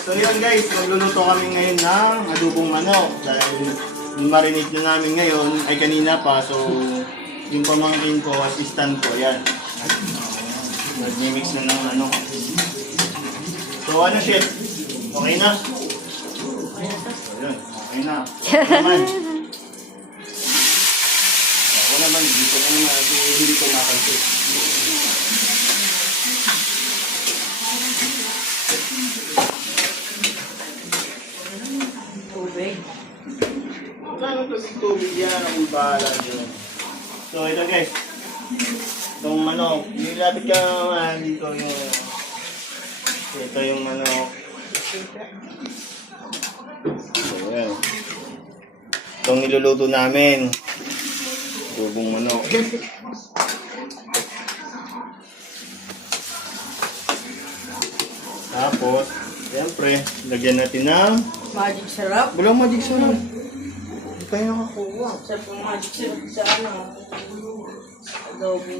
So yun guys, magluluto kami ngayon ng adobong manok. Dahil marinate na namin ngayon, ay kanina pa. So yung pamangkin ko, assistant ko, yan. Nag-mix na ng ano. So ano chef? Okay na? So yun, okay na. Ako naman, hindi ko mapansin. Tubig. Ano tubig yan? Ang bahala dyan. So ito guys. Itong manok. Nilapit ka naman dito yung... Ito yung manok. So yan. Itong niluluto namin. Adobong manok. Tapos, siyempre, lagyan natin ng... Magic syrup. Walang magic syrup. Hindi tayo nakakuha. Sa magic syrup sa ano? Adobo.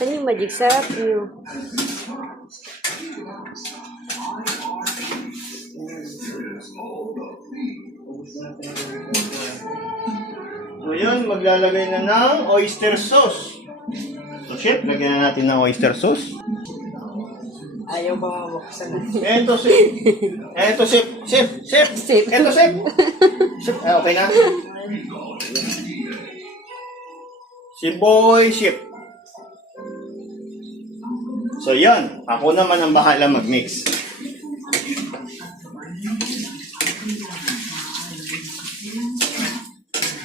Saan yung magic syrup nyo? So yun, maglalagay na ng oyster sauce. So chef, lagyan na natin ng oyster sauce. Ayaw ba mabuksan? Eto chef. Eto chef. Chef. Chef. Eto chef. Chef, okay na? Si boy chef. So yun, ako naman ang bahala mag-mix.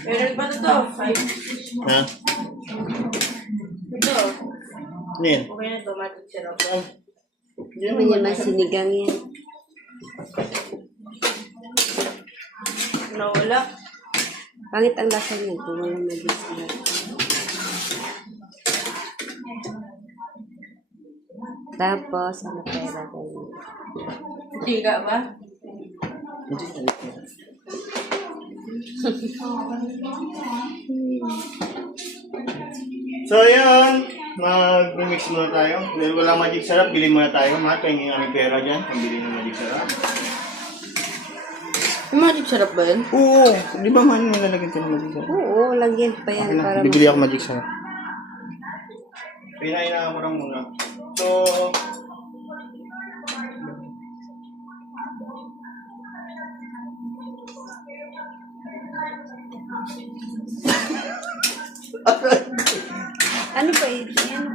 Meron pa na to? 5. Ha? Ito. Ano yan? Okay na to, magic syrup. Hindi Ano yan, may sinigang yan. Nawala. Pangit ang lasa niyan kung walang magic syrup. Tapos, ano pera kayo? Hindi ka ba? So yun, mag-mix muna tayo. Dahil walang magic syrup, bilhin muna tayo. Mahal kayong aming pera dyan, pambili ng magic syrup. May magic syrup ba yun? Oo, di ba man nilalagyan ka ng magic syrup? Oo, lagyan pa yan Okay na, para bibili ako magic syrup. Pinainaan ko lang muna. So, Ano ba ito? Yan.